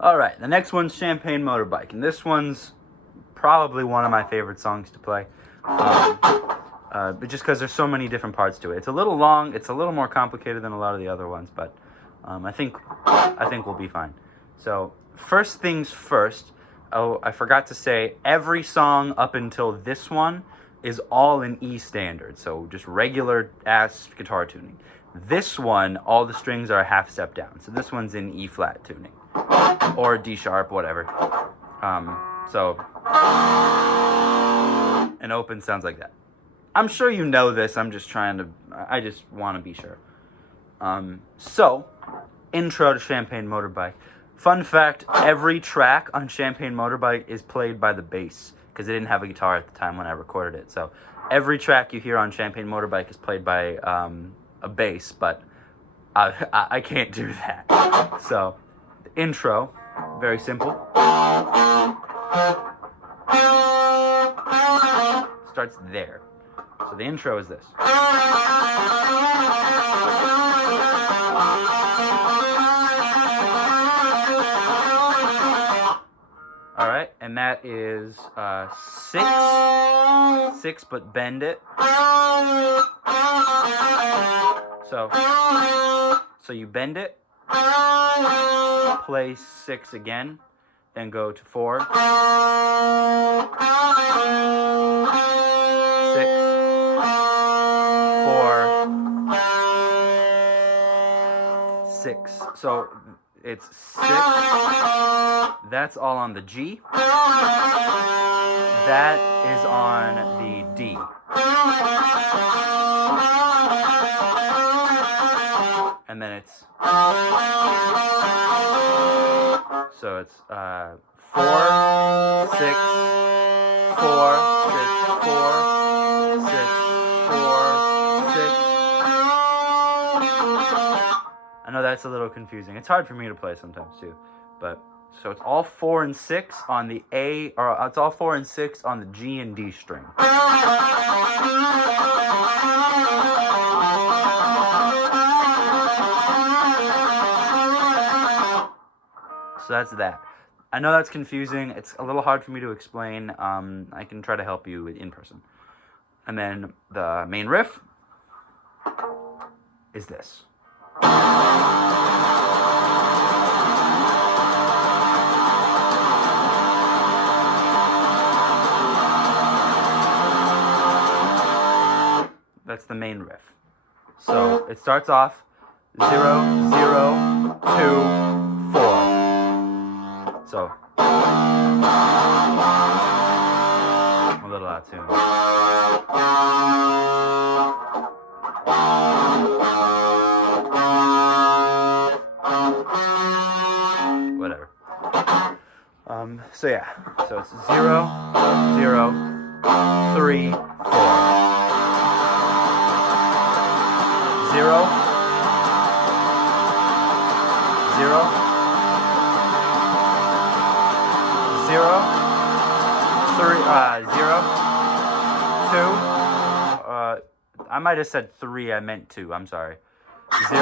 All right, the next one's Champagne Motorbike, and this one's probably one of my favorite songs to play. But just because there's so many different parts to it, it's a little long. It's a little more complicated than a lot of the other ones, but I think we'll be fine. So first things first. Oh, I forgot to say, every song up until this one is all in E standard, so just regular ass guitar tuning. This one, all the strings are a half step down, so this one's in E flat tuning or D sharp, whatever. So an open sounds like that. I'm sure you know this. I just want to be sure. So, intro to Champagne Motorbike. Fun fact, every track on Champagne Motorbike is played by the bass, because I didn't have a guitar at the time when I recorded it. So, every track you hear on Champagne Motorbike is played by a bass, but I can't do that. So, the intro, very simple. Starts there. So the intro is this. All right, and that is 6, but bend it. So you bend it, play 6 again, then go to 4, 6, 4, 6. So it's 6. That's all on the G. That is on the D. And then it's so it's 4, 6, 4, 6, 4, 6, 4, 6. I know that's a little confusing. It's hard for me to play sometimes too, but so it's all 4 and 6 on the A, or it's all 4 and 6 on the G and D string. So that's that. I know that's confusing. It's a little hard for me to explain. I can try to help you in person. And then the main riff is this. That's the main riff. So it starts off 0, 0, 2, 4. So a little out of tune. Whatever. So yeah. So it's 0, 0, 3, 4. 0, 0, 0, 3, 0, 2. I might have said 3. I meant 2. I'm sorry. 0, 2,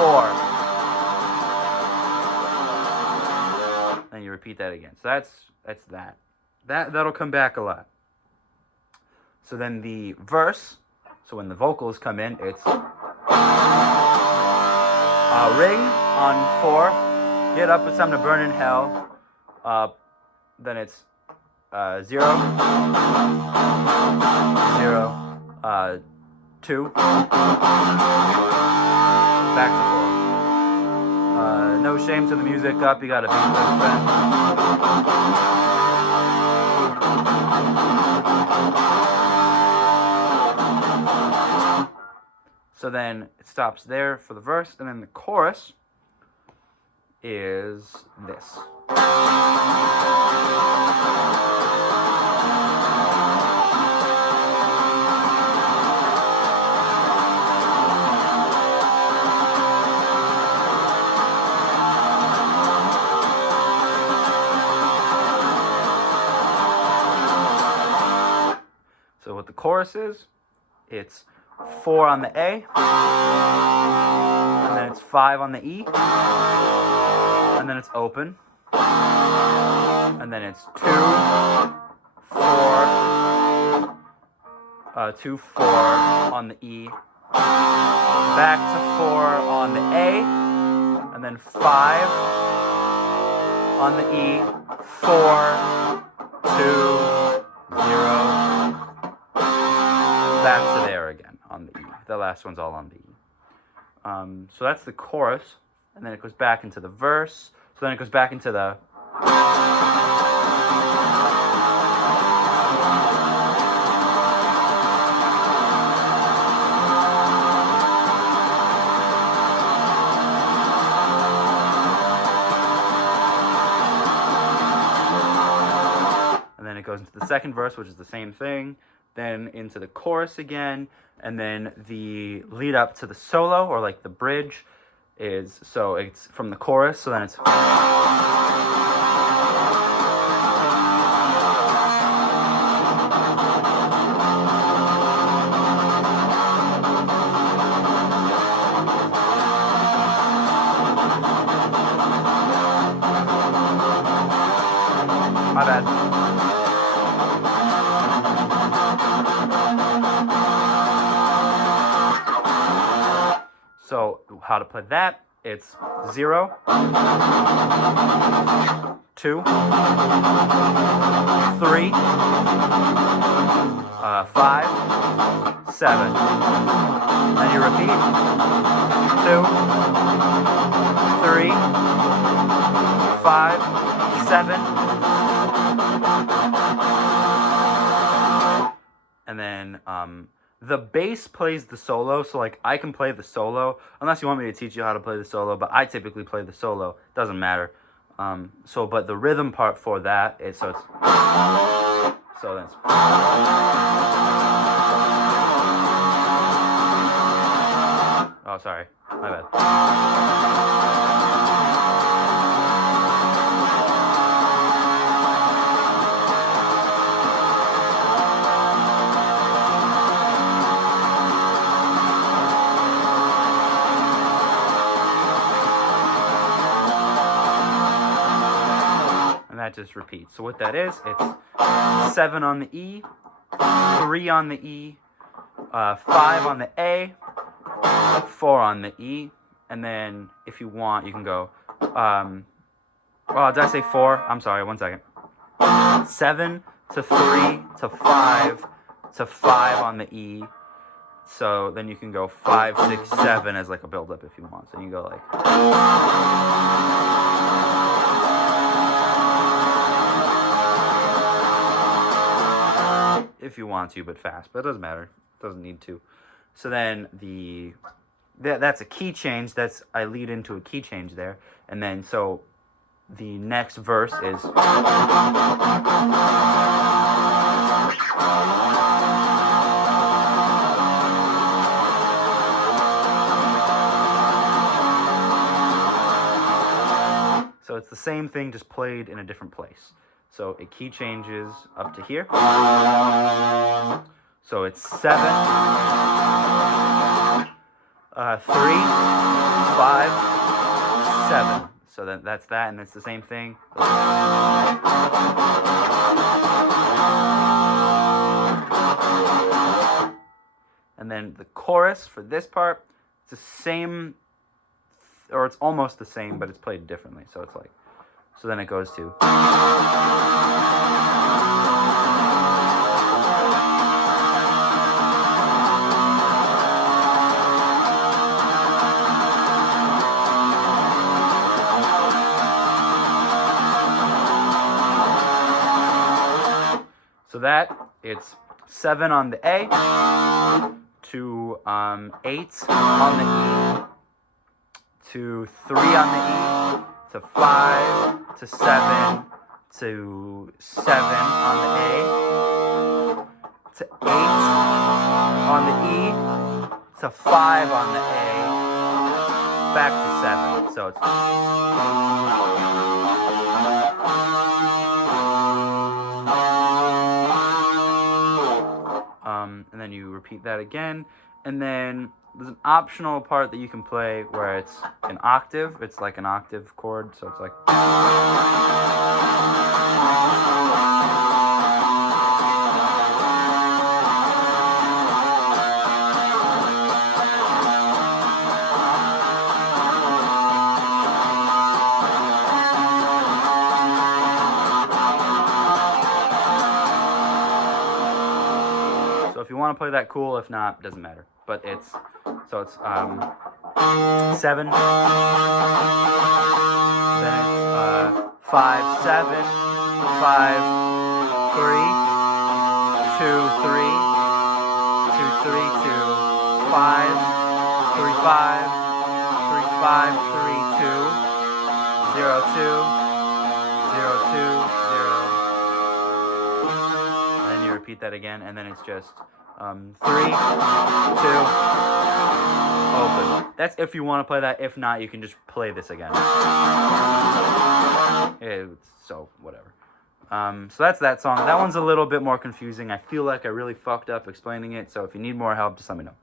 4. Then you repeat that again. So that's that. That'll come back a lot. So then the verse, so when the vocals come in, it's ring on 4, get up, it's time to burn in hell. Then it's 0, 0, 2, back to 4. No shame to the music up, you gotta be with a friend. So then it stops there for the verse, and then the chorus is this. So what the chorus is, it's 4 on the A, and then it's it's 5 on the E, and then it's open, and then it's 2, 4, 2, 4 on the E, back to 4 on the A, and then 5 on the E, 4, 2, 0, back to there again on the E. The last one's all on the E. So that's the chorus, and then it goes back into the verse. So then it goes back into the... And then it goes into the second verse, which is the same thing. Then into the chorus again, and then the lead up to the solo, or like the bridge, is, so it's from the chorus, so then it's... My bad. So how to play that? It's 0, 2, 3, 5, 7. Then you repeat. 2, 3, 5, 7. And then the bass plays the solo, so like I can play the solo, unless you want me to teach you how to play the solo, but I typically play the solo, doesn't matter. But the rhythm part for that is, so that's... Oh, sorry, my bad. That just repeats. So what that is, it's 7 on the E, 3 on the E, 5 on the A, 4 on the E, and then if you want, you can go, did I say 4? I'm sorry, 1 second. 7 to 3 to 5 to 5 on the E. So then you can go 5, 6, 7 as like a build-up if you want. So you go like... if you want to, but fast. But it doesn't matter. It doesn't need to. So then that's a key change. I lead into a key change there. And then so the next verse is... So it's the same thing, just played in a different place. So it key changes up to here. So it's 7, 3, 5, 7. So then that's that, and it's the same thing. And then the chorus for this part, it's the same, or it's almost the same, but it's played differently. So it's like, so then it goes to... So that, it's 7 on the A, to 8 on the E, to 3 on the E, to 5, to 7, to 7 on the A, to 8 on the E, to 5 on the A, back to 7. So it's... and then you repeat that again, and then there's an optional part that you can play where it's an octave. It's like an octave chord, so it's like. So if you want to play that, cool. If not, doesn't matter. But it's 7. Then it's 5 7 5 3 2 3 2 3 2 5 3 5 3 5 3 2 0 2 0 2 0. And then you repeat that again, and then it's just 3 2 open. That's if you want to play that. If not, you can just play this again. So whatever. So that's that song. That one's a little bit more confusing. I feel like I really fucked up explaining it. So if you need more help, just let me know.